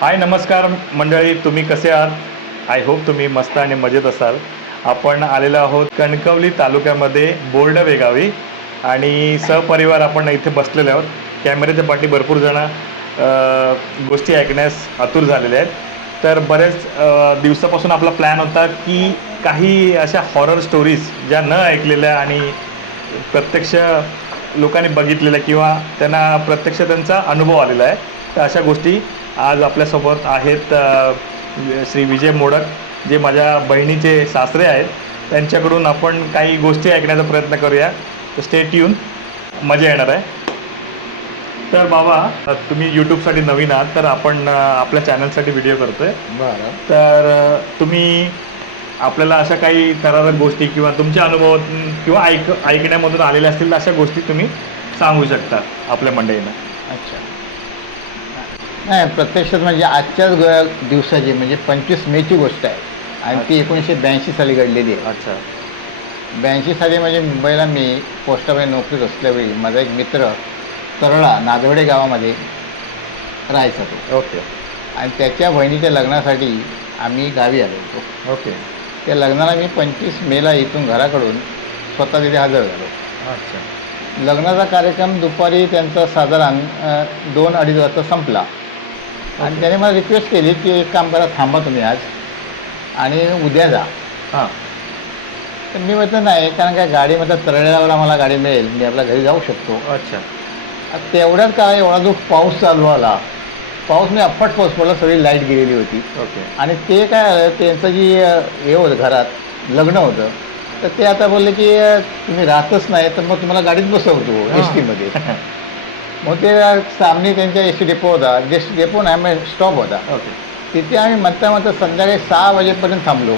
हाय नमस्कार मंडळी, तुम्ही कसे आहात? आय होप तुम्ही मस्त आणि मजेत असाल. आपण आलेलो आहोत कणकवली तालुक्यामध्ये बोर्डवे गावी आणि सहपरिवार आपण इथे बसलेले आहोत. कॅमेऱ्याच्या पाठी भरपूर जण गोष्टी ऐकण्यास आतुर झालेले आहेत. तर बरेच दिवसापासून आपला प्लॅन होता की काही अशा हॉरर स्टोरीज ज्या न ऐकलेल्या आणि प्रत्यक्ष लोकांनी बघितलेल्या किंवा त्यांना प्रत्यक्ष त्यांचा अनुभव आलेला आहे, तर अशा गोष्टी आज आपल्यासोबत आहेत. श्री विजय मोडक, जे माझ्या बहिणीचे सासरे आहेत, त्यांच्याकडून आपण काही गोष्टी ऐकण्याचा प्रयत्न करूया. तर स्टे ट्यून, मजा येणार आहे. तर बाबा, तुम्ही यूट्यूबसाठी नवीन आहात, तर आपण आपल्या चॅनलसाठी व्हिडिओ करतो आहे. बरं. तर तुम्ही आपल्याला अशा काही थरारक गोष्टी किंवा तुमच्या अनुभवातून किंवा ऐकण्यामधून आलेल्या असतील अशा गोष्टी तुम्ही सांगू शकता आपल्या मंडळींना. अच्छा. नाही, प्रत्यक्षात म्हणजे आजच्याच दिवसाची म्हणजे 25 मेची गोष्ट आहे आणि ती 1982 साली घडलेली आहे. अच्छा. 82 साली म्हणजे मुंबईला मी पोस्टामध्ये नोकरीत असल्यावेळी माझा एक मित्र तरळा नादवडे गावामध्ये राहायचा तो. ओके. आणि त्याच्या बहिणीच्या लग्नासाठी आम्ही गावी आलो होतो. ओके. त्या लग्नाला मी 25 मेला इथून घराकडून स्वतः तिथे हजर झालो. अच्छा. लग्नाचा कार्यक्रम दुपारी त्यांचा साधारण 2-2:30 वाजता संपला आणि त्याने मला रिक्वेस्ट केली की एक काम करा, थांबा तुम्ही आज आणि उद्या जा. हां. तर मी म्हटलं नाही, कारण काय गाडी म्हटलं तरळेगावला मला गाडी मिळेल, मी आपल्या घरी जाऊ शकतो. अच्छा. तेवढ्यात काय एवढा जो पाऊस चालू आला, पाऊस मी अफाट पाऊस पडला, सगळी लाईट गेलेली होती. ओके. आणि ते काय त्यांचं जी हे होतं, घरात लग्न होतं, तर ते आता बोलले की तुम्ही राहतच नाही तर मग तुम्हाला गाडीत बसवतो एस टीमध्ये. मग ते सामने त्यांच्या एस टी डेपो होता, डेपो नाही मग स्टॉप होता. ओके. तिथे आम्ही म्हणता म्हणता संध्याकाळी 6 वाजेपर्यंत थांबलो.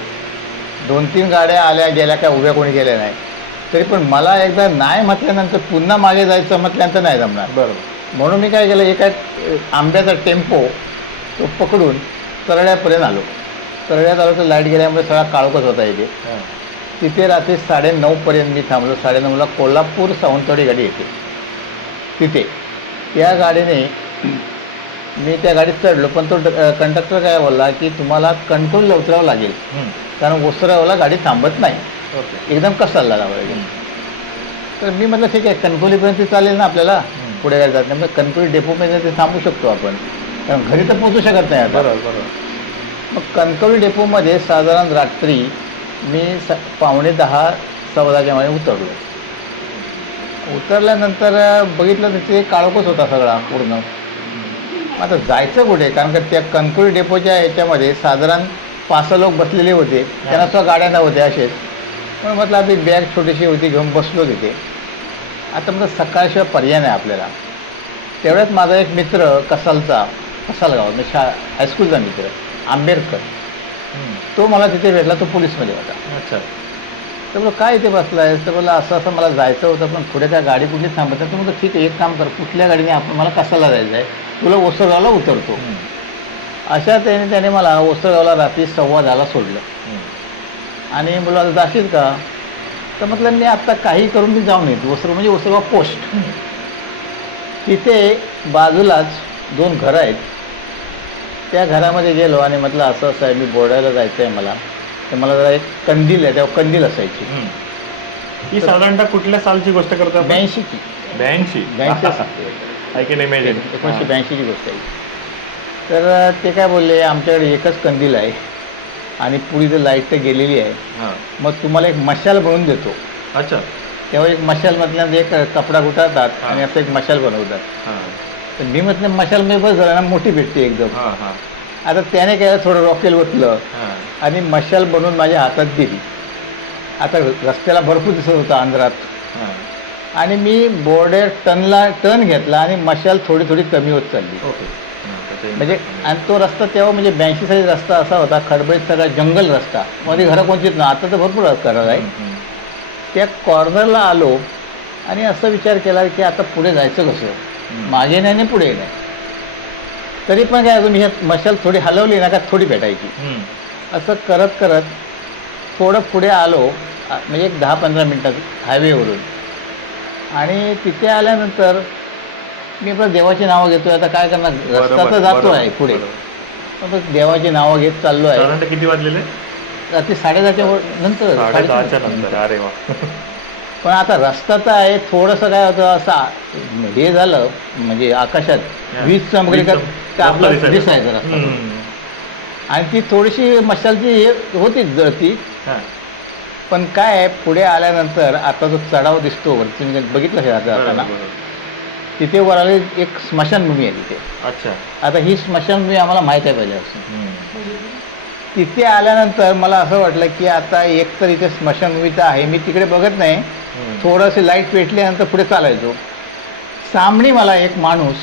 2-3 गाड्या आल्या गेल्या, काय उभ्या कोणी गेल्या नाही. तरी पण मला एकदा नाही म्हटल्यानंतर पुन्हा मागे जायचं म्हटल्यानंतर नाही जमणार. बरोबर. म्हणून मी काय केलं, एका आंब्याचा टेम्पो तो पकडून तरळ्यापर्यंत आलो. तरळ्यात आलो तर लाईट गेल्यामुळे सगळा काळोखच होता इथे. हां. तिथे रात्री 9:30पर्यंत मी थांबलो. 9:30ला कोल्हापूर सावंतवाडी गाडी येते. तिथे त्या गाडीने मी त्या गाडीत चढलो, पण तो कंडक्टर काय बोलला की तुम्हाला कणकवलीला उतरावं लागेल, कारण ओसरावला गाडी थांबत नाही. ओके. एकदम कसाला लावायला. तर मी म्हटलं ठीक आहे, कणकवलीपर्यंत चालेल ना आपल्याला, पुढे काय जात नाही. मग कणकवली डेपोमध्ये ते थांबू शकतो आपण, कारण घरी तर पोहोचू शकत नाही आता. बरोबर बरोबर. मग कणकवली डेपोमध्ये साधारण रात्री मी 9:45 सव्वाच्या मध्ये उतरलो. उतरल्यानंतर बघितलं तर ते काळोखच होता सगळा पूर्ण. आता जायचं कुठे, कारण का त्या कणकवली डेपोच्या ह्याच्यामध्ये साधारण 5-6 लोक बसलेले होते, त्यांना सुद्धा गाड्या नव्हत्या असेच. पण म्हटलं आपली बॅग छोटीशी होती, घेऊन बसलो तिथे. आता म्हटलं सकाळशिवाय पर्याय नाही आपल्याला. तेवढ्यात माझा एक मित्र कसालगाव म्हणजे हायस्कूलचा मित्र आंबेडकर, तो मला तिथे भेटला. तो पोलीसमध्ये होता. अच्छा. तर बोला काय इथे बसला आहेस? तर बोला असं मला जायचं होतं, पण पुढे काय गाडी कुठली थांबत नाही. तर म्हटलं ठीक आहे, एक काम कर, कुठल्या गाडीने आपण मला कसाला जायचं आहे, तुला ओसरगावला उतरतो. अशा त्याने मला ओसरगावला रात्री 10:15ला सोडलं. आणि बोला जाशील का? तर म्हटलं मी आत्ता काही करून मी जाऊन येतो. ओसरगाव पोस्ट. तिथे बाजूलाच 2 घरं आहेत. त्या घरामध्ये गेलो आणि म्हटलं असं असं आहे, मी बोर्डायला जायचं आहे मला, तर मला जरा एक कंदील आहे, तेव्हा कंदील असायची. ही साधारणतः कुठल्या सालची गोष्ट करतो? 82ची. 82. I can imagine. 1982ची गोष्ट आहे. तर ते काय बोलले, आमच्याकडे एकच कंदील आहे आणि पुढे तर लाईट तर गेलेली आहे, मग तुम्हाला एक मशाल बनवून देतो. अच्छा. तेव्हा एक मशाल म्हटल्यानंतर एक कपडा गुटाळतात आणि असं एक मशाल बनवतात. तर मी म्हटलं मशाल मी बस झालं ना, मोठी भेटते एकदम. आता त्याने काय थोडं रॉकेल ओतलं आणि मशाल बनवून माझ्या हातात दिली. आता रस्त्याला भरपूर दिसत होता अंधारात, आणि मी बोर्डर टर्न घेतला आणि मशाल थोडी थोडी कमी होत चालली. म्हणजे आणि तो रस्ता तेव्हा म्हणजे 82 साली रस्ता असा होता, खडबडीत सगळा जंगल रस्ता, मध्ये घरं कोणतीच ना. आता तर भरपूर रस्ता आहे. त्या कॉर्नरला आलो आणि असा विचार केला की आता पुढे जायचं कसं, मागे नाही आणि पुढे नाही. तरी पण काय तुम्ही ह्या मशाल थोडी हलवली ना का थोडी भेटायची. असं करत करत थोडं पुढे आलो, म्हणजे एक 10-15 मिनटात हायवेवरून. आणि तिथे आल्यानंतर मी आपलं देवाची नावं घेतोय, आता काय करणार, रस्ता तर बरोबर, जातो बरोबर, आहे पुढे, बरोबर. पण देवाची नावं घेत चाललो आहे. साधारणतः किती वाजलेले? रात्री 10:30च्या नंतर 10:30च्या नंतर. अरे वा. पण आता रस्ता तर आहे, थोडंसं काय होतं असं हे झालं म्हणजे आकाशात वीज चमकली का वीज आपलं दिसायचं. दिसायचं रस्ता. हम्म. आणि ती थोडीशी मशालची हे होती जळती. हा. पण काय आहे, पुढे आल्यानंतर आता जो चढाव दिसतो वर, तुम्ही बघितलं का बरोबर, जाताना, बरोबर. तिथे वर आले एक स्मशानभूमी आहे तिथे. अच्छा. आता ही स्मशानभूमी आम्हाला माहीत आहे पहिल्यापासून. हम्म. तिथे आल्यानंतर मला असं वाटलं की आता एक तर इथे स्मशानभूमी तर आहे, मी तिकडे बघत नाही, हम्म. थोडंसं लाईट पेटल्यानंतर पुढे चालायचो. सामने मला एक माणूस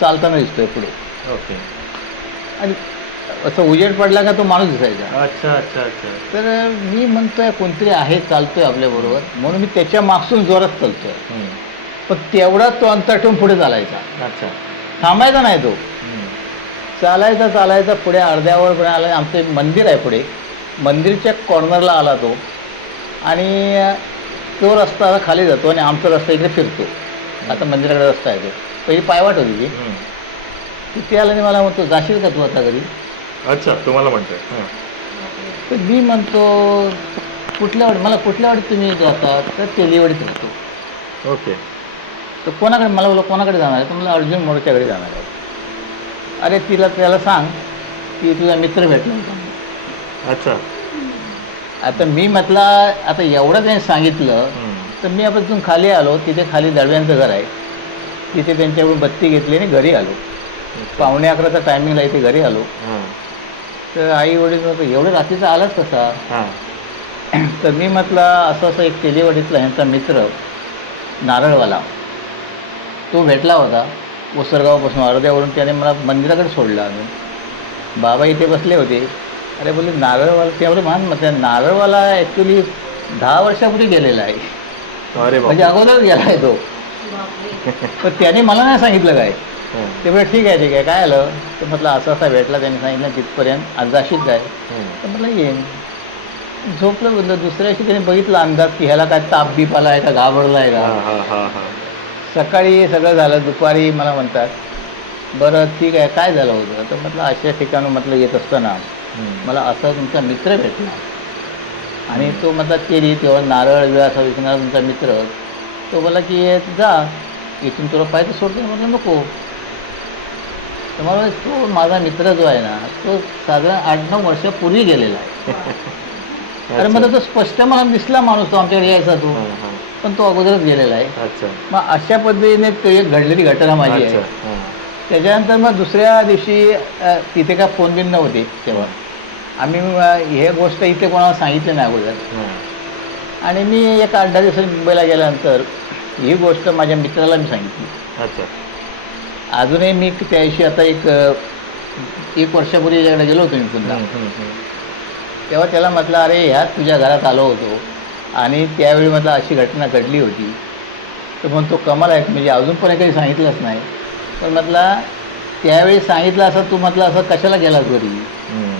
चालताना दिसतोय पुढे, ओके. आणि असं उजेड पडला का तो माणूस दिसायचा. अच्छा अच्छा अच्छा. तर मी म्हणतोय कोणतरी आहे चालतोय आपल्याबरोबर, म्हणून मी त्याच्या मागसून जोरात चालतोय. हम्म. पण तेवढा तो अंतर ठेवून पुढे चालायचा, अच्छा. थांबायचा नाही तो. हम्म. चालायचा चालायचा पुढे अर्ध्यावर पुढे आला. आमचं एक मंदिर आहे पुढे, मंदिरच्या कॉर्नरला आला तो, आणि तो रस्ता आता खाली जातो आणि आमचा रस्ता इकडे फिरतो. आता मंदिराकडे रस्ता आहे तो, पहिली पायवाट होती ती. हम्म. तिथे आला आणि मला म्हणतो जाशील का तू आता घरी. अच्छा, तुम्हाला म्हणतोय. हा. तर मी म्हणतो कुठल्या वाडीत, मला कुठल्या वाडीत तुम्ही जाता, तर तेलीवाडीत राहतो. ओके. तर कोणाकडे, मला बोला कोणाकडे जाणार आहे, तर मला अर्जुन मोडच्याकडे जाणार आहे. अरे त्याला सांग की तुझा मित्र भेटला होता. अच्छा. आता मी म्हटलं आता एवढं त्यांनी सांगितलं, हम्म. तर मी आपण तिथून खाली आलो. तिथे खाली दळव्यांचं घर आहे, तिथे त्यांच्याकडून बत्ती घेतली आणि घरी आलो. 11:15चा टायमिंगला इथे घरी आलो. हा. तर आई वडील म्हणतो एवढं रात्रीचा आलाच कसा. हा. तर मी म्हटलं असं असं एक तेलीवाडीतला ह्यांचा मित्र नारळवाला तो भेटला होता ओसरगावपासून अर्ध्यावरून, त्याने मला मंदिराकडे सोडलं. अजून बाबा इथे बसले होते. अरे बोलले नारळवाला, त्यावर मान म्हटलं नारळवाला ॲक्च्युली 10 वर्षापूर्वी गेलेला आहे, अरे म्हणजे बाबा. अगोदरच गेला आहे तो. पण त्याने मला नाही सांगितलं काय. हा. ते म्हणजे ठीक आहे काय आलं, तर म्हटलं असं असा भेटला, त्यांनी सांगितलं तिथपर्यंत आज जाशील काय. हम्म. तर म्हटलं येईन. झोपलं. बोललं दुसऱ्या दिवशी त्याने बघितलं अंदाज की ह्याला काय ताप बीप आला आहे का, घाबरला आहे हा का. हा हा हा. सकाळी सगळं झालं, दुपारी मला म्हणतात बरं ठीक आहे काय झालं होतं. तर म्हटलं अशा ठिकाणी म्हटलं येत असताना हम्म. मला असा तुमचा मित्र भेटला, आणि तो म्हटला केली तेव्हा नारळ वेळ असा विकणारा तुमचा मित्र. तो बोला की जा इथून तुला पाहिजे सोडतो. म्हटलं नको. तर मला तो माझा मित्र जो आहे ना, तो साधारण 8-9 वर्षापूर्वी गेलेला आहे. अरे अच्छा. मला तो स्पष्ट मला दिसला माणूस, तो आमच्याकडे यायचा तो, हा, हा. पण तो अगोदरच गेलेला आहे. अच्छा. मग अशा पद्धतीने तो एक घडलेली घटना माझी आहे. अच्छा. हा. त्याच्यानंतर मग दुसऱ्या दिवशी तिथे काय फोन बिन नव्हते तेव्हा. आम्ही हे गोष्ट इथे कोणाला सांगितली नाही अगोदर. हा. आणि मी एक 8-10 दिवसांनी मुंबईला गेल्यानंतर ही गोष्ट माझ्या मित्राला मी सांगितली. अच्छा. अजूनही मी त्याशी आता एक वर्षापूर्वी याच्याकडे गेलो होतो मी पुन्हा. हम्म, हम्म, हम्म. तेव्हा त्याला म्हटलं अरे ह्याच तुझ्या घरात आलो होतो, आणि त्यावेळी म्हटलं अशी घटना घडली होती. तर म्हणतो कमाल आहे, म्हणजे अजून पण काही सांगितलंच नाही. पण म्हटलं त्यावेळी सांगितलं असं, तू म्हटलं असं कशाला गेलास घरी. हम्म.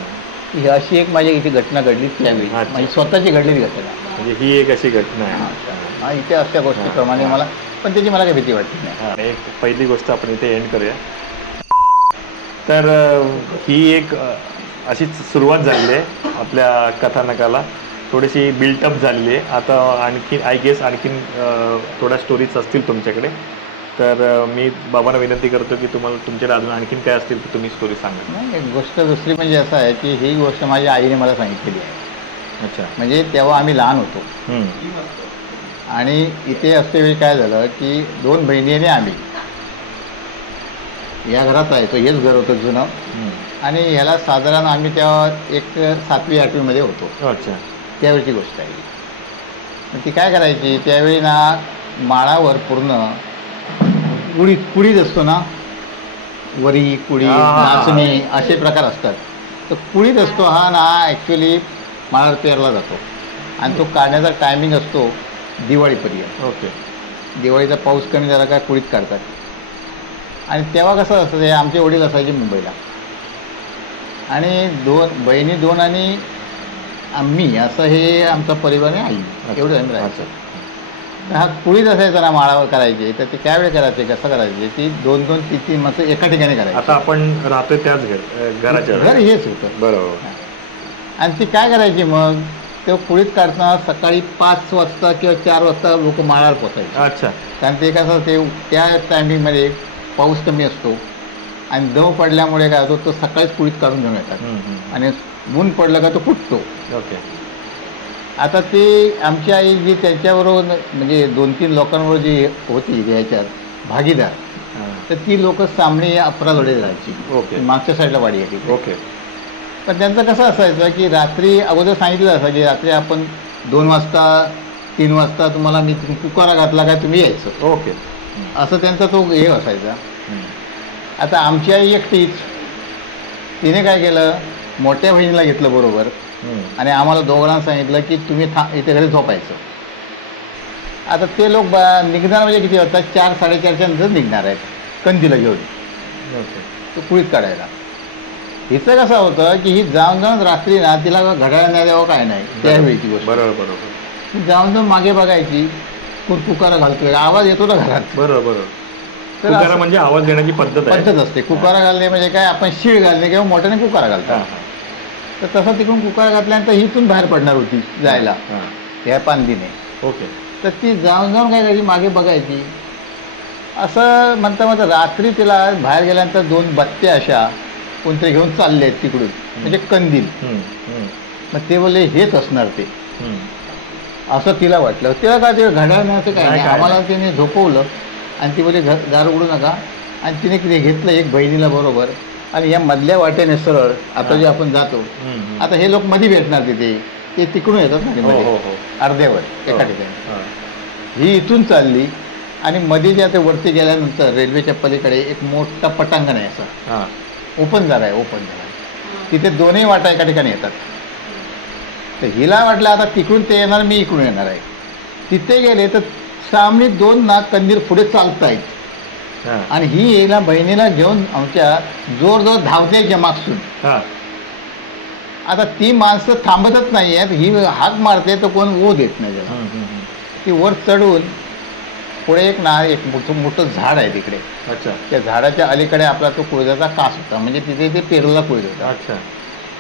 ही अशी एक माझी इथे घटना घडली त्यावेळी, अच्छा. माझी स्वतःची घडलेली घटना. म्हणजे ही एक अशी घटना आहे. हा, इथे अशा गोष्टीप्रमाणे मला, पण त्याची मला काही भीती वाटली नाही. हा. एक पहिली गोष्ट आपण इथे एंड करूया. तर ही एक अशीच सुरुवात झालेली आहे आपल्या कथानकाला, थोडीशी बिल्टअप झालेली आहे. आता आणखी आय गेस आणखीन थोड्या स्टोरीज असतील तुमच्याकडे. तर मी बाबांना विनंती करतो की तुम्हाला तुमच्याकडे अजून आणखीन काय असतील तर तुम्ही स्टोरी सांगा. नाही, एक गोष्ट दुसरी म्हणजे असं आहे की ही गोष्ट माझ्या आईने मला सांगितलेली आहे. अच्छा. म्हणजे तेव्हा आम्ही लहान होतो, हम्म. आणि इथे असतेवेळी काय झालं की 2 बहिणी आणि आम्ही या घरात आहे. तो हेच घर होतं जुनं, हम्म. आणि ह्याला साधारण आम्ही तेव्हा एक 7वी-8वीमध्ये होतो. अच्छा. त्यावेळीची गोष्ट आहे. मग ती काय करायची त्यावेळी ना, माळावर पूर्ण कुडीत असतो ना, वरी कुडी हा, हा, हा. नाचणी असे प्रकार असतात. तर कुडीत असतो हा ना, ॲक्च्युली माळावर पेरला जातो, आणि तो काढण्याचा टायमिंग असतो दिवाळीपर्यंत. ओके. दिवाळीचा पाऊस कमी झाला का कुडीत काढतात. आणि तेव्हा कसं असतं, ते आमचे वडील असायचे मुंबईला, आणि 2 बहिणी 2 आणि आम्ही, असं हे आमचा परिवार आहे. आई एवढं आम्ही राहायचं. हा कुळीत असायचा ना माळावर करायचे, तर ते काय वेळ करायचे, कसं करायचे, ती 2-2, 3-3 माणसं एका ठिकाणी करायची. आता आपण राहतोय त्याच घराच्या घर हेच होतं. बरोबर. आणि ती काय करायची मग, ते कुळीत काढताना सकाळी 5 वाजता किंवा 4 वाजता लोक माळावर पोचायचे. अच्छा. कारण ते कसं ते त्या टायमिंगमध्ये पाऊस कमी असतो आणि दव पडल्यामुळे काय होतो, तो सकाळीच कुळीत काढून घेऊन येतात आणि ऊन पडलं का तो फुटतो. ओके. आता ते आमची आई जी त्यांच्याबरोबर म्हणजे 2-3 लोकांबरोबर जी होती ह्याच्यात भागीदार, तर ती लोक सामने अपराधोडे राहायची. ओके. मागच्या साईडला वाडी आहे तिथे. ओके. पण त्यांचं कसं असायचं की रात्री अगोदर सांगितलं असायचं की रात्री आपण 2 वाजता 3 वाजता तुम्हाला मी पुकारा घातला काय तुम्ही यायचं. ओके. असं त्यांचा तो हे असायचा. आता आमची आई एकटीच, तिने काय केलं, मोठ्या बहिणीला घेतलं बरोबर आणि आम्हाला दोघांना सांगितलं की तुम्ही इथे घरी झोपायचं. आता ते लोक निघणार म्हणजे किती वाजता, 4-4:30च्या नंतर निघणार आहेत कंदीला घेऊन तो कुळीत काढायला. हिचं कसं होतं की ही जाऊन जाऊन रात्री ना तिला घड्याळ नाही द्यावं काय नाही त्यावेळीची गोष्ट. बरोबर बरोबर. जाऊन जाऊन मागे बघायची, कुकारा घालतोय, आवाज येतो ना घरात. बरोबर. तर कुकारा म्हणजे आवाज देण्याची पद्धत असते. कुकारा घालणे म्हणजे काय, आपण शीळ घालणे किंवा मोठ्याने कुकारा घालतो. तर तसं तिकडून कुकारा घातल्यानंतर हिथून बाहेर पडणार होती जायला ह्या पांदीने. ओके. तर ती जाऊन जाऊन काय करायची, मागे बघायची. असं म्हणता रात्री तिला बाहेर गेल्यानंतर 2 बत्त्या अशा कोणतरी घेऊन चालले आहेत तिकडून, म्हणजे कंदील. मग ते बोलले हेच असणार ते, असं तिला वाटलं. तिला काय ते घड्याळ नाही असं काय नाही. आम्हाला तिने झोपवलं आणि ती बोलली दार उघडू नका. आणि तिने किती घेतलं एक बहिणीला बरोबर आणि या मधल्या वाटेने सरळ आता जे आपण जातो, आता हे लोक मध्ये भेटणार तिथे, ते तिकडून येतात ना अर्ध्यावर एका ठिकाणी. ही इथून चालली आणि मध्ये जे आता वरती गेल्यानंतर रेल्वेच्या पलीकडे एक मोठा पटांगण आहे, असं ओपन झाला आहे. तिथे दोन्ही वाटा एका ठिकाणी येतात. तर हिला वाटलं आता तिकडून ते येणार, मी इकडून येणार आहे. तिथे गेले तर सामने 2 नाग कंदील पुढे चालतायत आणि ही हिला बहिणीला घेऊन आमच्या जोर धावते मागसून. आता ती माणसं थांबतच नाही आहेत, ही हाक मारते तर कोण ओ देत नाही त्याला. ती वर चढून पुढे एक मोठं झाड आहे तिकडे. अच्छा. त्या झाडाच्या अलीकडे आपला तो कुळजाचा कास होता, म्हणजे तिथे ते पेरलेला कुळज होता. अच्छा.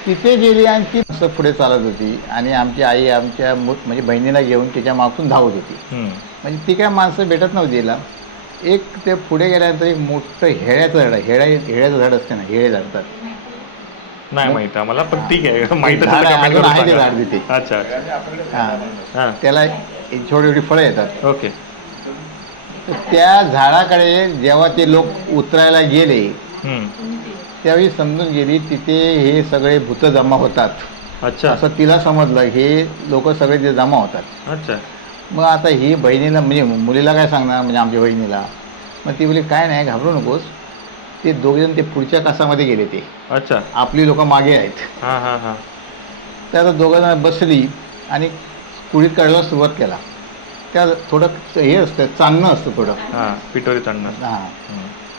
तिथे गेली आणि ती असं पुढे चालत होती आणि आमची आई आमच्या म्हणजे बहिणीला घेऊन तिच्या मागून धावत होती. म्हणजे ती काय माणसं भेटत नव्हती तिला. एक ते पुढे गेल्यानंतर एक मोठं हेळ्याचं झाड आहे. हेळ्याचं झाड असते ना, हेळे झाडतात. नाही माहित आम्हाला, पण ठीक आहे, माहित झाड आहे ते झाड तिथे. अच्छा. हां, त्याला छोटी छोटी फळं येतात. ओके. तर त्या झाडाकडे जेव्हा ते लोक उतरायला गेले त्यावेळी समजून गेली तिथे हे सगळे भूत जमा होतात. अच्छा. असं तिला समजलं, हे लोक सगळे ते जमा होतात. अच्छा. मग आता ही बहिणीला म्हणजे मुलीला काय सांगणार, म्हणजे आमच्या बहिणीला. मग ती बोली काय नाही, घाबरू नकोस. ते दोघेजण ते पुढच्या कासामध्ये गेले. ते अच्छा. आपली लोक मागे आहेत. तर आता दोघंजण बसली आणि कुळीत काढायला सुरुवात केला. त्या थोडं हे असतं, चांदणं असतं थोडं, पिठोरी चांदणं.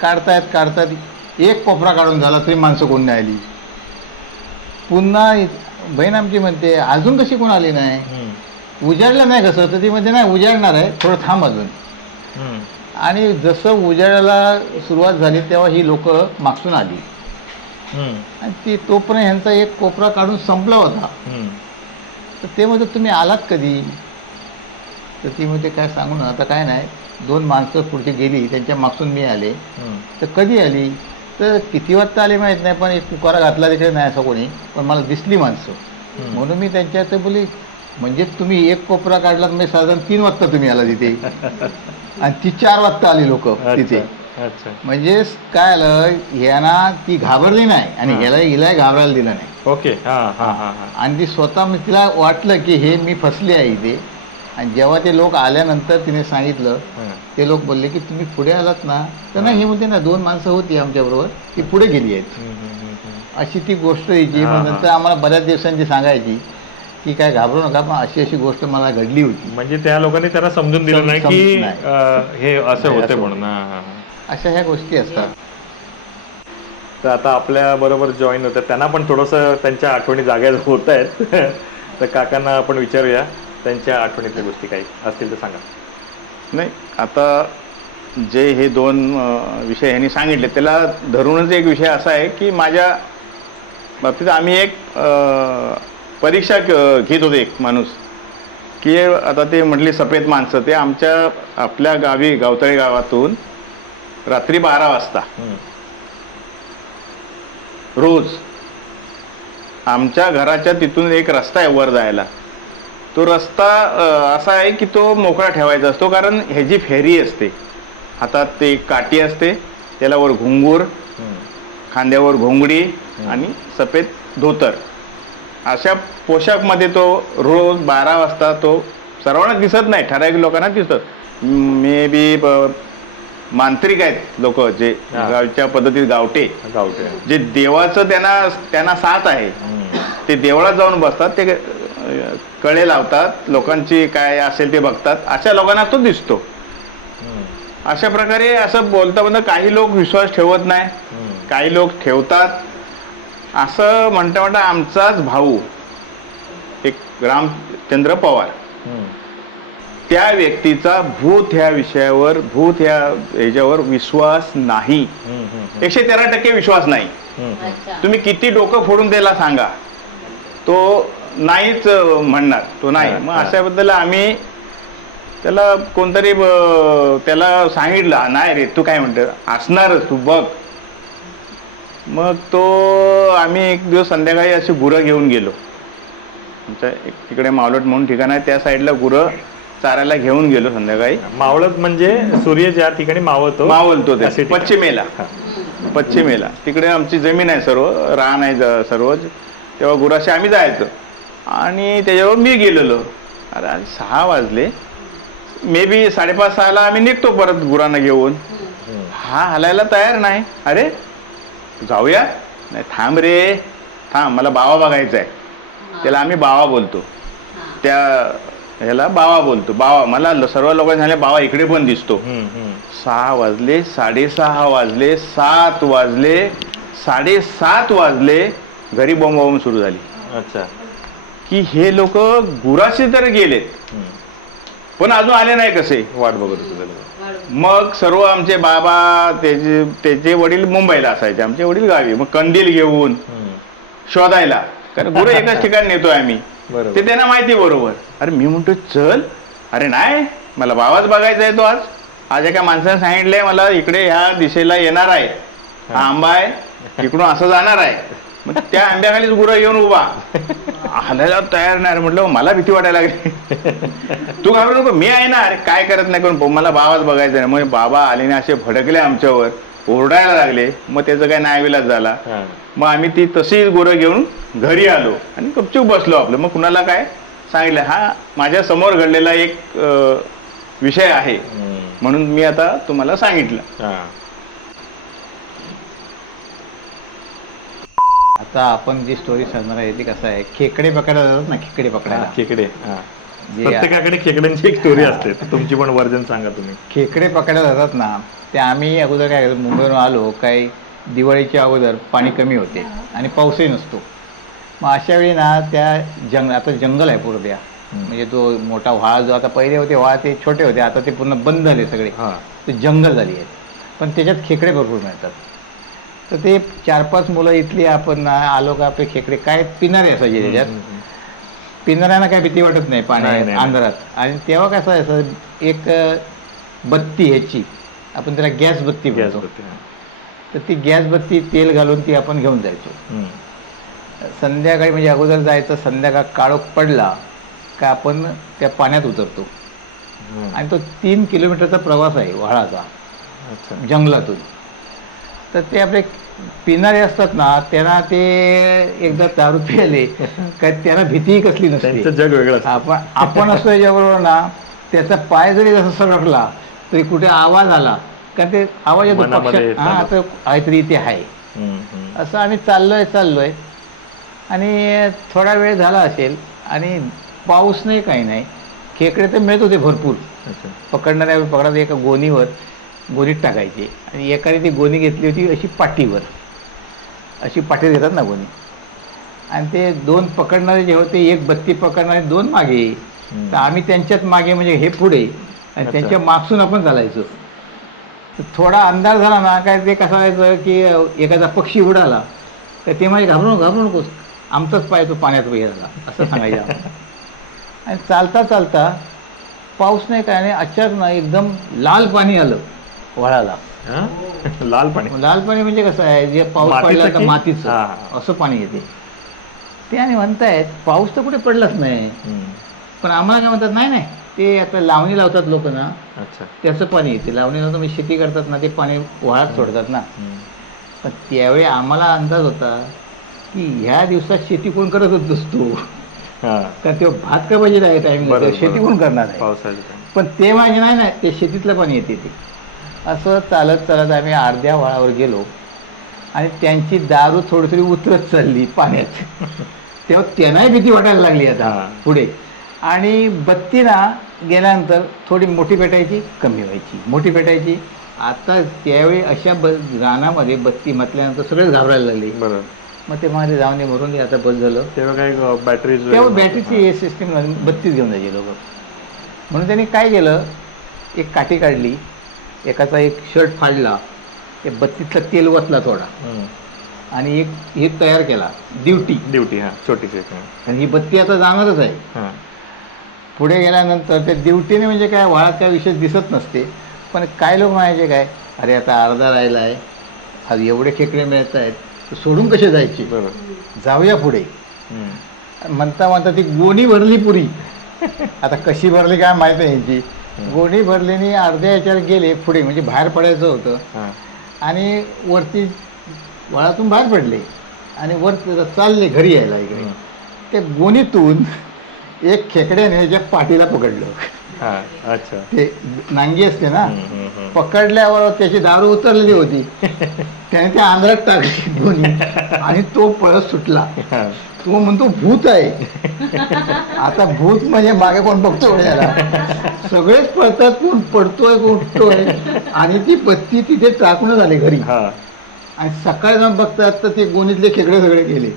काढतायत एक कोपरा काढून झाला तरी माणसं कोण नाही आली. पुन्हा बहीण आमची म्हणते अजून कशी कोण आली नाही, उजाडलं नाही कसं, तर ती म्हणते नाही उजाडणार आहे, थोडं थांब अजून. आणि जसं उजाडायला सुरुवात झाली तेव्हा ही लोक मागसून आली आणि ती तोपर्यंत ह्यांचा एक कोपरा काढून संपला होता. तर ते म्हणते तुम्ही आलात कधी, तर ती म्हणते काय सांगू ना, आता काय नाही, 2 माणसं पुढची गेली, त्यांच्या मागसून मी आले. तर कधी आली, तर किती वाजता आली माहीत नाही, पण एक पुकारा घातला तिकडे नाही असं कोणी, पण मला दिसली माणसं, म्हणून मी त्यांच्या ते बोली म्हणजे तुम्ही एक कोपरा काढला म्हणजे साधारण 3 वाजता तुम्ही आला तिथे आणि ती 4 वाजता आली लोक तिथे. म्हणजे काय आलं, ह्यांना ती घाबरली नाही आणि हिला घाबरायला दिलं नाही. ओके. आणि ती स्वतः तिला वाटलं की हे मी फसली आहे इथे. आणि जेव्हा ते लोक आल्यानंतर तिने सांगितलं, ते लोक बोलले की तुम्ही पुढे आलात ना, तर नाही, हे म्हणते ना 2 माणसं होती आमच्याबरोबर, ती पुढे गेली आहेत. अशी ती गोष्ट यायची. नंतर आम्हाला बऱ्याच दिवसांची सांगायची की काय घाबरू नका, पण अशी गोष्ट मला घडली होती. म्हणजे त्या लोकांनी त्याला समजून दिलं नाही की हे असे होते म्हणून. अशा ह्या गोष्टी असतात. तर आता आपल्या बरोबर जॉईन होतात, त्यांना पण थोडंसं त्यांच्या आठवणी जाग्या होत आहेत. तर काकांना आपण विचारूया त्यांच्या आठवणीतल्या गोष्टी काही असतील तर सांगा. नाही, आता जे हे दोन विषय ह्यांनी सांगितले त्याला धरूनच एक विषय असा आहे की माझ्या बाबतीत आम्ही एक परीक्षा घेत होते. एक माणूस की आता ते म्हटली सफेद माणसं, ते आपल्या गावी गावतळे गावातून रात्री 12 वाजता रोज आमच्या घराच्या तिथून एक रस्ता आहे वर जायला. तो रस्ता असा आहे की तो मोकळा ठेवायचा असतो, कारण ह्याची फेरी असते. हातात ते काठी असते, त्याला वर घुंगूर, खांद्यावर घोंगडी आणि सफेद धोतर, अशा पोशाखमध्ये तो रोज 12 वाजता, तो सर्वांना दिसत नाही, ठराविक लोकांना दिसत. मे बी मांत्रिक आहेत लोक, जे गावच्या पद्धतीत गावटे जे देवाचं त्यांना साथ आहे, ते देवळात जाऊन बसतात, ते कळे लावतात, लोकांची काय असेल ते बघतात, अशा लोकांना तो दिसतो. अशा प्रकारे असं बोलता काही लोक विश्वास ठेवत नाही, काही लोक ठेवतात. असं म्हणता आमचाच भाऊ एक रामचंद्र पवार, त्या व्यक्तीचा भूत ह्या विषयावर, भूत ह्याच्यावर विश्वास नाही, 113% विश्वास नाही. तुम्ही किती डोकं फोडून त्याला सांगा, तो नाहीच म्हणणार, तो नाही. मग अशाबद्दल आम्ही त्याला कोणतरी त्याला सांगितलं, नाही रे तू काय म्हणतो, असणारच तू बघ. मग आम्ही एक दिवस संध्याकाळी अशी गुरं घेऊन गेलो. आमच्या तिकडे मावळट म्हणून ठिकाण आहे, त्या साईडला गुरं चारायला घेऊन गेलो संध्याकाळी. मावळत म्हणजे सूर्य ज्या ठिकाणी मावळतो ते पश्चिमेला तिकडे आमची जमीन आहे, सर्व रान आहे सर्व. तेव्हा गुराशी आम्ही जायचो आणि त्याच्यावर मी गेलेलो. अरे 6 वाजले, मे बी 5:30-6ला आम्ही निघतो परत गुरांना घेऊन. हा हलायला तयार नाही. अरे जाऊया, नाही थांब रे थांब, मला बावा बघायचा आहे. त्याला आम्ही बावा बोलतो, त्या ह्याला बावा बोलतो. बावा मला सर्व लोकांनी सांगितलं, बावा इकडे पण दिसतो. 6 वाजले, 6:30 वाजले, 7 वाजले, 7:30 वाजले, घरी बॉम्ब सुरू झाली. अच्छा, की हे लोक गुराशी तर गेलेत पण अजून आले नाही, कसे वाट बघत होते. मग सर्व आमचे बाबा, त्याचे वडील मुंबईला असायचे, आमचे वडील गावी. मग कंदील घेऊन शोधायला, कारण गुरं एकाच ठिकाणी नेतोय आम्ही, ते त्यांना माहिती बरोबर. अरे मी म्हणतो चल, अरे नाही मला बाबाच बघायचा आहे. तो आज एका माणसाने सांगितलंय मला, इकडे ह्या दिशेला येणार आहे, हा आंबा आहे, इकडून असं जाणार आहे. मग त्या आंब्याखालीच गुरं येऊन उभा, हलायला तयार नाही. म्हटलं मला भीती वाटायला लागली. तू घाबरू नको, मी आहे ना. अरे काय करत नाही, करून मला बाबाच बघायचं नाही. मग बाबा आले ना, असे भडकले आमच्यावर, ओरडायला लागले. मग त्याचं काय नाईलाज झाला. मग आम्ही ती तशीच गुरं घेऊन घरी आलो आणि गपचूप बसलो आपलं. मग कुणाला काय सांगितलं, हा माझ्या समोर घडलेला एक विषय आहे म्हणून मी आता तुम्हाला सांगितलं. आता आपण जी स्टोरी सांगणार आहे ती कसं आहे, खेकडे पकडायला जातात ना, खेकडे पकडायला. खेकडे, प्रत्येकाकडे खेकड्यांची एक स्टोरी असते, तुमची पण वर्जन सांगा तुम्ही. खेकडे पकडायला जातात ना, ते आम्ही अगोदर काय करतो, मुंबईवरून आलो, काही दिवाळीच्या अगोदर पाणी कमी होते आणि पाऊसही नसतो. मग अशा वेळी ना त्या आता जंगल आहे पूर्ण त्या, म्हणजे तो मोठा व्हाळा जो, आता पहिले होते व्हाळा ते छोटे होते, आता ते पूर्ण बंद झाले सगळे, ते जंगल झाली आहेत. पण त्याच्यात खेकडे भरपूर मिळतात. तर ते 4-5 मुलं इथली आपण आलो का, आपले खेकडे काय पिणारे असायचे त्याच्यात. पिणाऱ्यांना काय भीती वाटत नाही पाणी अंधारात. आणि तेव्हा कसं आहे, एक बत्ती ह्याची आपण त्याला गॅस बत्ती बोलतो, तर ती गॅस बत्ती तेल घालून ती आपण घेऊन जायचो. संध्याकाळी म्हणजे अगोदर जायचं, संध्याकाळ काळोख पडला का आपण त्या पाण्यात उतरतो. आणि तो 3 किलोमीटरचा प्रवास आहे व्हाळाचा जंगलातून. तर ते आपले पिणारे असतात ना, त्यांना ते एकदा दारू प्यायले काय त्यांना भीतीही कसली नसते. जग वेगळं. आपण असतो याच्याबरोबर ना, त्याचा पाय जरी जसा सरकला तरी कुठे आवाज आला का, ते आवाज येतो हा तर काहीतरी इथे आहे. असं आम्ही चाललोय आणि थोडा वेळ झाला असेल आणि पाऊस नाही, काही नाही. खेकडे तर मिळत होते भरपूर. पकडणाऱ्या पकडायला एका गोणीत टाकायचे आणि एकाने ती गोणी घेतली होती अशी पाठीवर, अशी पाठी देतात ना गोणी. आणि ते 2 पकडणारे जे होते, एक बत्ती पकडणारे 2 मागे, तर आम्ही त्यांच्यात मागे, म्हणजे हे पुढे आणि त्यांच्या मागसून आपण चालायचो. तर थोडा अंधार झाला ना काय ते कसं व्हायचं की एखादा पक्षी उडाला तर ते माझे घाबरू नकोस, आमचाच पाय तो पाण्यात गेला असं सांगायचं आम्हाला. आणि चालता चालता पाऊस नाही काय नाही, अचानक ना एकदम लाल पाणी आलं वळाला. हा? लाल पाणी. लाल पाणी म्हणजे कसं आहे, जे पाऊस मातीचं पडला का की? मातीचं हा. असं पाणी येते. ते आणि म्हणतायत पाऊस तर कुठे पडलाच नाही, पण आम्हाला काय म्हणतात नाही नाही ते आता लावणी लावतात लोक ना, अच्छा. त्याचं पाणी येते. लावणी लावतात म्हणजे शेती करतात ना, ते पाणी वाळत सोडतात ना. पण त्यावेळी आम्हाला अंदाज होता की ह्या दिवसात शेती कोण करतच नसतो, हा. कारण तेव्हा भात का पाहिजे आहे टाईम, बरोबर, शेती कोण करणार आहे. पावसाळ्याचं पाणी. पण ते माझे नाही ते शेतीतलं पाणी येते ते. असं चालत चालत आम्ही अर्ध्या वळावर गेलो आणि त्यांची दारू थोडी थोडी उतरत चालली पाण्यात. तेव्हा त्यांनाही भीती वाटायला लागली आता हा. पुढे. आणि बत्ती ना गेल्यानंतर थोडी मोठी पेटायची, कमी व्हायची, मोठी पेटायची. आता त्यावेळी अशा रानामध्ये बत्ती म्हटल्यानंतर सगळेच घाबरायला लागले. बरोबर. मग ते माझे जाऊन भरून आता बस झालं. तेव्हा काही बॅटरी तेव्हा बॅटरीची सिस्टीम बत्तीच घेऊन जायचे लोक. म्हणून त्यांनी काय केलं, एक काठी काढली, एकाचा एक शर्ट फाडला, ते बत्तीतलं तेल वतला थोडा आणि एक हे तयार केला ड्युटी. हा, छोटीशी. आणि ही बत्ती आता जाणारच आहे. हा. पुढे गेल्यानंतर त्या ड्युटीने म्हणजे काय वाळात काय विशेष दिसत नसते, पण काय लोक म्हणायचे काय, अरे आता अर्धा राहिला आहे, आज एवढे खेकडे मिळत आहेत, तर सोडून कसे जायचे, बरोबर. जाऊया पुढे. म्हणता म्हणता ती गोणी भरली पुरी. आता कशी भरली काय माहीत नाही यांची. गोणी भरलीने अर्ध्या याच्यावर गेले पुढे, म्हणजे बाहेर पडायचं होतं. हा. आणि वरती वळातून बाहेर पडले आणि वर चालले घरी यायला इकडे. त्या गोणीतून एक खेकड्याने ज्या पाठीला पकडलं. हा. अच्छा. ते नांगी असते ना, पकडल्यावर त्याची दारू उतरलेली होती. त्याने त्या आंधळात टाकली गोणी आणि तो पळत सुटला. हा. तो म्हणतो भूत आहे. आता भूत म्हणजे मागे कोण बघतो याला, सगळेच पळतात, कोण पडतोय कोण उठतोय. आणि ती बत्ती तिथे टाकून झाली घरी. हा. आणि सकाळी जाऊन बघतात तर ते गोणीतले खेकडे सगळे गेले.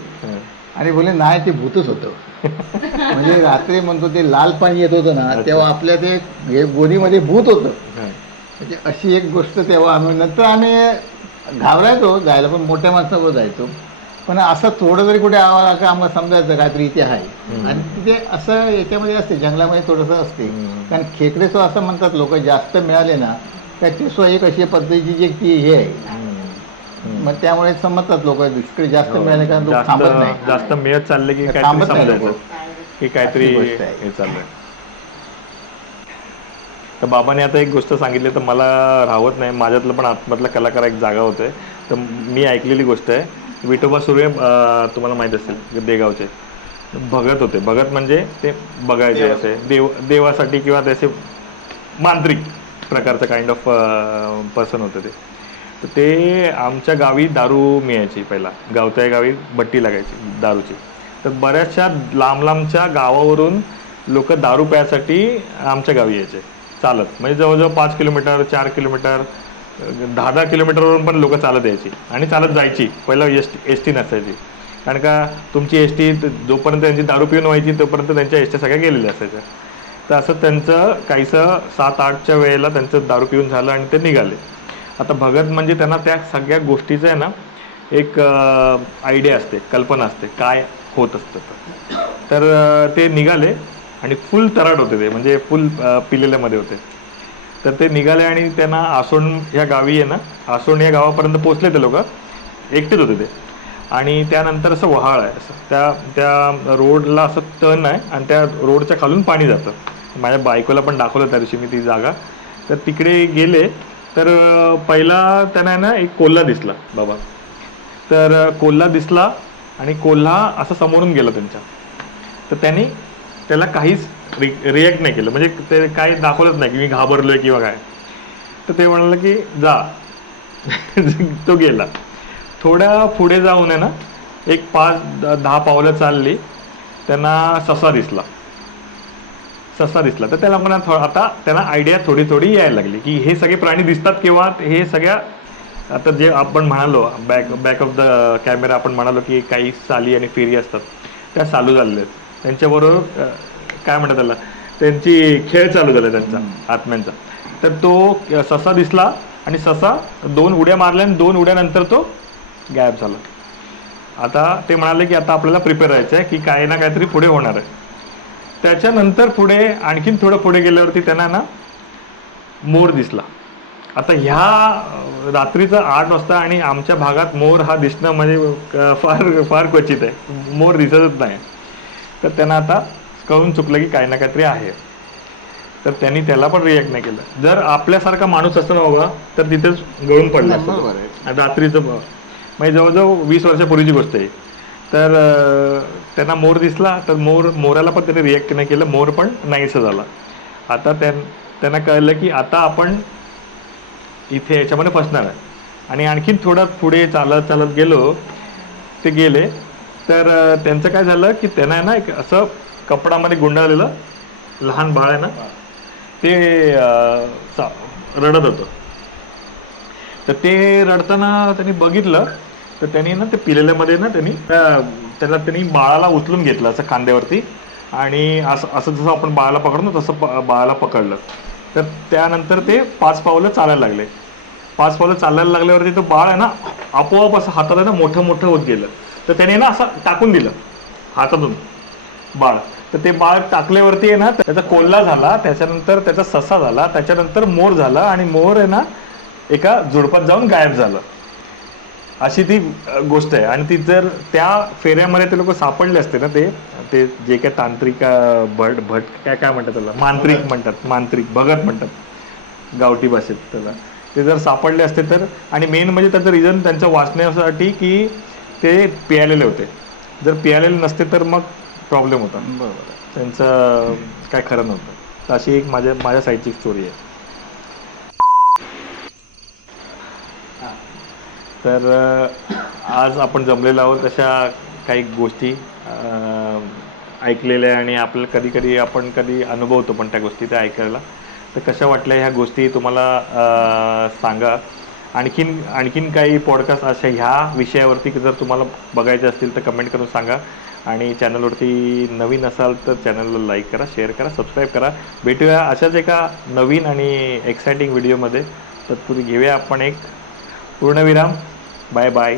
आणि बोले नाही ते भूतच होतं. म्हणजे रात्री म्हणतो ते लाल पाणी येत होतं ना, तेव्हा आपल्या ते हे गोणीमध्ये भूत होतं. म्हणजे अशी एक गोष्ट तेव्हा आम्ही, नंतर आम्ही घाबरायचो जायला, पण मोठ्या माणसावर जायचो. पण असं थोडं जरी कुठे आवाला का आम्हाला समजायचं काहीतरी इथे आहे. आणि तिथे असं याच्यामध्ये असते, जंगलामध्ये थोडंसं असते. कारण खेकडे सो असं म्हणतात लोक, जास्त मिळाले ना त्याची सो एक अशी पद्धतीची जी ती हे आहे. मग त्यामुळे समजतात लोक, तिकडे जास्त मिळाले कारण लोक थांबत नाही. जास्त मिळत चालले की थांबत नाही समजायचं लोक. की काहीतरी अशी गोष्ट आहे. हे चाललंय. तर बाबाने आता एक गोष्ट सांगितली तर मला राहत नाही, माझ्यातलं पण आतमधला कलाकार एक जागा होतोय. तर मी ऐकलेली गोष्ट आहे, विठोबा सुर्वे तुम्हाला माहीत असेल, देगावचे भगत होते. भगत म्हणजे ते बघायचे असे देवासाठी किंवा त्याचे मांत्रिक प्रकारचं काइंड ऑफ पर्सन होते ते. तर ते आमच्या गावी दारू मिळायची, पहिला गावत्या गावी भट्टी लागायची दारूची. तर बऱ्याचशा लांब लांबच्या गावावरून लोक दारू प्यायसाठी आमच्या गावी यायचे चालत. म्हणजे जवळजवळ 5 किलोमीटर 4 किलोमीटर 10 किलोमीटरवरून पण लोक चालत यायची आणि चालत जायची. पहिलं एस टी नसायची, कारण का तुमची एस टी जोपर्यंत त्यांची दारू पिऊन व्हायची तोपर्यंत त्यांच्या एस टी सगळ्या गेलेल्या असायच्या. तर असं त्यांचं काहीसं 7-8च्या वेळेला त्यांचं दारू पिऊन झालं आणि ते निघाले. आता भगत म्हणजे त्यांना त्या सगळ्या गोष्टीचं आहे ना एक आयडिया असते, कल्पना असते काय होत असतं. तर ते निघाले आणि फुल तराट होते ते, म्हणजे फुल पिलेल्यामध्ये होते. तर ते निघाले आणि त्यांना आसोंड ह्या गावी आहे ना, आसोंड या गावापर्यंत पोचले ते लोक, एकटेच होते ते. आणि त्यानंतर असं वहाळ आहे, असं त्या रोडला असं तण आहे आणि त्या रोडच्या खालून पाणी जातं. माझ्या बायकोला पण दाखवलं त्या दिवशी मी ती जागा. तर तिकडे गेले तर पहिला त्यांना ना एक कोल्हा दिसला बाबा. तर कोल्हा दिसला आणि कोल्हा असं समोरून गेला त्यांच्या. तर त्यांनी त्याला काहीच रिॲक्ट नाही केलं, म्हणजे ते काय दाखवलंच नाही की मी घाबरलोय किंवा काय. तर ते म्हणाले की जा. तो गेला. थोड्या पुढे जाऊन आहे ना एक 5-10 पावलं चालली, त्यांना ससा दिसला. तर त्याला म्हणा आता त्यांना आयडिया थोडी थोडी यायला लागली की हे सगळे प्राणी दिसतात किंवा हे सगळ्या, आता जे आपण म्हणालो बॅक ऑफ द कॅमेरा आपण म्हणालो की काही साली आणि फेरी असतात त्या चालू झालेल्या आहेत. त्यांच्याबरोबर काय म्हणतात त्याला त्यांची खेळ चालू झाला त्यांचा आत्म्यांचा. तर तो ससा दिसला आणि ससा 2 उड्या मारल्या आणि 2 उड्यानंतर तो गायब झाला. आता ते म्हणाले की आता आपल्याला प्रिपेअर राहायचं आहे की काही ना काहीतरी पुढे होणार आहे. त्याच्यानंतर पुढे आणखीन थोडं पुढे गेल्यावरती त्यांना ना मोर दिसला. आता ह्या रात्रीचं 8 वाजता आणि आमच्या भागात मोर हा दिसणं म्हणजे फार फार क्वचित आहे, मोर दिसतच नाही. तर त्यांना आता कळून चुकलं की काही ना काहीतरी आहे. तर त्यांनी त्याला पण रिॲक्ट नाही केलं. जर आपल्यासारखा माणूस असं नव्हता तर तिथेच गळून पडला असता. बरोबर आहे. आणि रात्रीचं म्हणजे जवळजवळ 20 वर्षापूर्वीची गोष्ट आहे. तर त्यांना मोर दिसला तर मोराला पण त्यांनी रिॲक्ट नाही केलं, मोर पण नाहीसं झाला. आता त्यांना कळलं की आता आपण इथे याच्यामध्ये फसणार आहे. आणि आणखीन थोडं पुढे चालत चालत ते गेले. तर त्यांचं काय झालं की त्यांना ना एक असं कपडामध्ये गुंडाळलेलं लहान बाळ आहे ना ते रडत होतं. तर ते रडताना त्यांनी बघितलं. तर त्यांनी ना ते पिलेल्यामध्ये ना त्यांनी बाळाला उचलून घेतलं असं खांद्यावरती आणि असं जसं आपण बाळाला पकडतो तसं बाळाला पकडलं. तर त्यानंतर ते 5 पावलं चालायला लागले. 5 पावलं चालायला लागल्यावरती तो बाळ आहे ना आपोआप असं हातात आहे ना मोठं मोठं होत गेलं. तर त्याने ना असं टाकून दिलं हातातून बाळ. तर ते बाळ टाकल्यावरती आहे ना त्याचा कोल्हा झाला, त्याच्यानंतर त्याचा ससा झाला, त्याच्यानंतर मोर झाला आणि मोर आहे ना एका झुडपात जाऊन गायब झालं. अशी ती गोष्ट आहे. आणि ती जर त्या फेऱ्यामध्ये ते लोक सापडले असते ना ते जे काय तांत्रिक भट काय म्हणतात त्याला, मांत्रिक भगत म्हणतात गावठी भाषेत त्याला, ते जर सापडले असते तर. आणि मेन म्हणजे त्याचं रिझन त्यांचं वाचण्यासाठी की ते पियालेले होते. जर पियालेले नसते तर मग प्रॉब्लेम होता. बरोबर. त्यांचं काय खरं नव्हतं. तर अशी एक माझ्या साईडची स्टोरी आहे. तर आज आपण जमलेलो आहोत अशा काही गोष्टी ऐकलेल्या आणि आपल्याला कधी आपण अनुभवतो पण त्या गोष्टी त्या ऐकायला. तर कशा वाटल्या ह्या गोष्टी तुम्हाला सांगा. आणखीन काही पॉडकास्ट अशा ह्या विषयावरती जर तुम्हाला बघायचे असतील तर कमेंट करून सांगा. आणि चॅनलवरती नवीन असाल तर चॅनलला लाईक करा, शेअर करा, सबस्क्राईब करा. भेटूया अशाच एका नवीन आणि एक्सायटिंग व्हिडिओमध्ये. तत्पूर्वी घेऊया आपण एक पूर्णविराम. Bye bye.